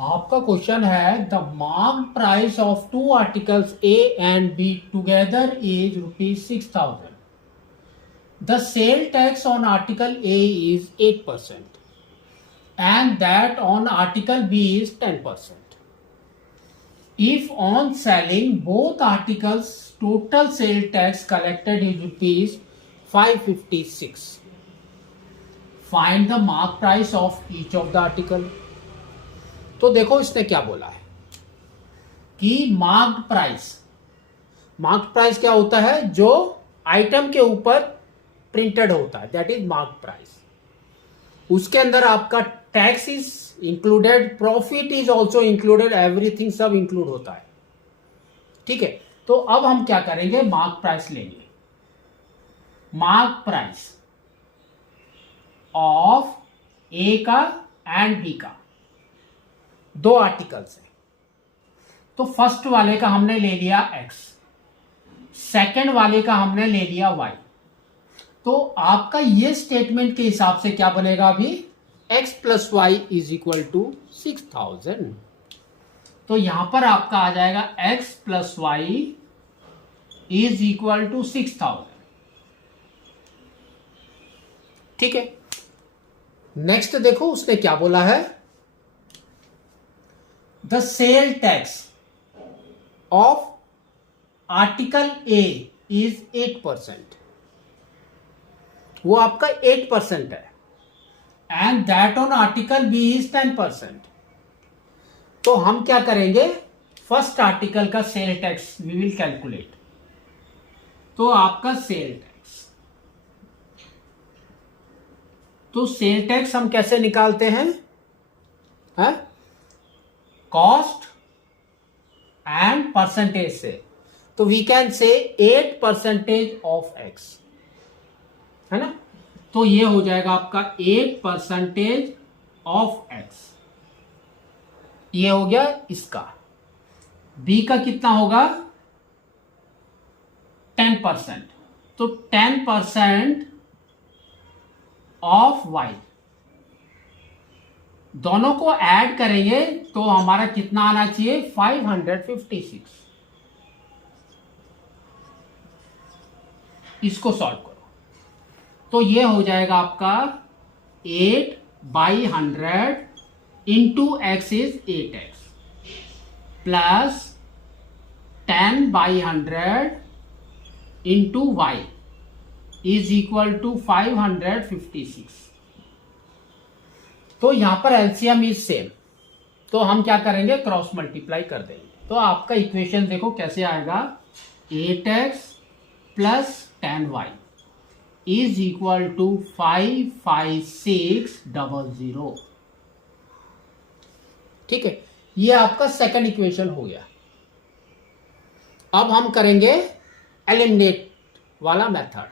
आपका क्वेश्चन है the mark price of two articles A and B together is ₹6,000. The sale tax on article A is 8% and that on article B is 10%. If on selling both articles, total sale tax collected is ₹556. Find the mark price of each of the article. तो देखो इसने क्या बोला है कि marked price क्या होता है, जो आइटम के ऊपर प्रिंटेड होता है, दैट इज मार्क्ड प्राइस. उसके अंदर आपका tax is included, profit is also included, everything सब इंक्लूड होता है. ठीक है, तो अब हम क्या करेंगे, मार्क प्राइस लेंगे. मार्क प्राइस ऑफ ए का एंड बी का, दो आर्टिकल्स हैं. तो फर्स्ट वाले का हमने ले लिया x, सेकंड वाले का हमने ले लिया y. तो आपका ये स्टेटमेंट के हिसाब से क्या बनेगा, अभी x plus Y is equal to 6,000. तो यहां पर आपका आ जाएगा x plus Y is equal to 6,000. ठीक है, नेक्स्ट देखो उसने क्या बोला है, the sale tax of article A is 8%. वो आपका 8% है. And that on article B is 10%. तो हम क्या करेंगे, फर्स्ट आर्टिकल का sale tax we will calculate. तो आपका सेल टैक्स, तो सेल टैक्स हम कैसे निकालते हैं, कॉस्ट एंड परसेंटेज से. तो we can say 8% of x, है ना. तो ये हो जाएगा आपका 8% ऑफ एक्स. ये हो गया इसका. बी का कितना होगा, 10%. तो 10% ऑफ वाई. दोनों को ऐड करेंगे तो हमारा कितना आना चाहिए, 556. इसको सॉल्व करो तो ये हो जाएगा आपका 8/100 into X is 8x plus 10/100 into Y is equal to 556. तो यहां पर एलसीएम इज सेम, तो हम क्या करेंगे, क्रॉस मल्टीप्लाई कर देंगे. तो आपका इक्वेशन देखो कैसे आएगा, 8x plus 10y is equal to 55600. ठीक है, ये आपका सेकंड इक्वेशन हो गया. अब हम करेंगे एलिमिनेट वाला मेथड,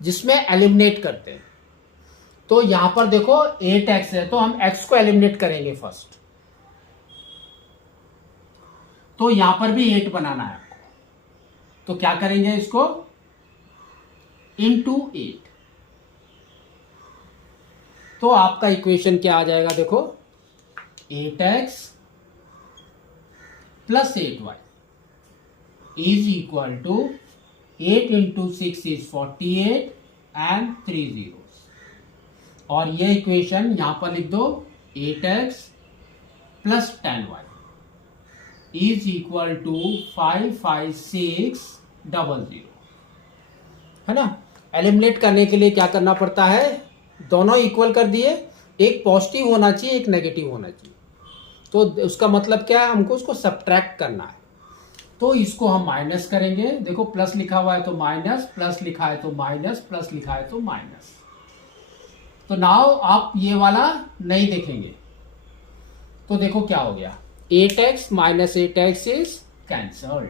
जिसमें एलिमिनेट करते हैं. तो यहां पर देखो 8x है, तो हम x को एलिमिनेट करेंगे फर्स्ट. तो यहां पर भी 8 बनाना है आपको. तो क्या करेंगे, इसको इंटू 8. तो आपका इक्वेशन क्या आ जाएगा, देखो 8x plus 8y is equal to 8 into 6 is 48 and 3 zeros. और ये इक्वेशन यहां पर लिख दो, 8x plus 10y is equal to 55600. है ना. एलिमिनेट करने के लिए क्या करना पड़ता है, दोनों इक्वल कर दिए, एक पॉजिटिव होना चाहिए, एक नेगेटिव होना चाहिए. तो उसका मतलब क्या है, हमको उसको सब्ट्रैक्ट करना है. तो इसको हम माइनस करेंगे. देखो प्लस लिखा हुआ है तो माइनस, प्लस लिखा है तो माइनस, प्लस लिखा है तो माइनस. तो नाउ आप ये वाला नहीं देखेंगे. तो देखो क्या हो गया, 8x minus 8x is cancelled.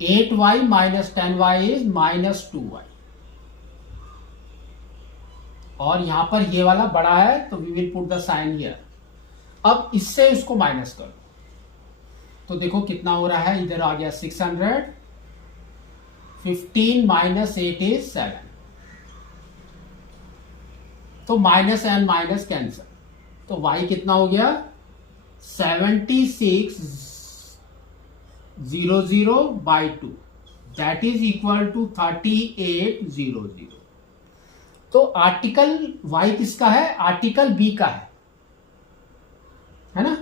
8y minus 10y is minus 2y. और यहां पर ये वाला बड़ा है तो we will put the sign here. अब इससे इसको माइनस करो तो देखो कितना हो रहा है, इधर आ गया 600. 15 माइनस 8 इज 7. तो माइनस एंड माइनस कैंसल. तो y कितना हो गया 7600/2 दैट इज इक्वल टू 3800। तो आर्टिकल y किसका है, आर्टिकल b का है ना।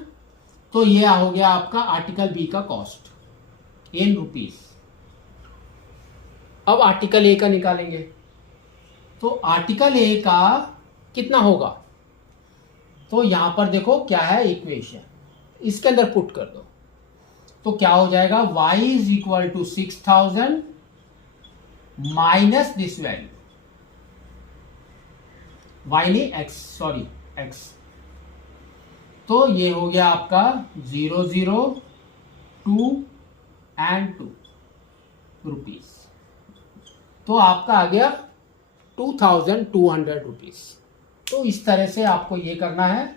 तो ये हो गया आपका आर्टिकल b का कॉस्ट इन रुपीस। अब आर्टिकल a का निकालेंगे। तो आर्टिकल a का कितना होगा, तो यहां पर देखो क्या है इक्वेशन, इसके अंदर पुट कर दो। तो क्या हो जाएगा y is equal to 6000 minus this value, y नहीं x, सॉरी x। तो ये हो गया आपका 0, 0, 2 एंड 2 रुपीस। तो आपका आ गया 2200 रुपीस। तो इस तरह से आपको ये करना है।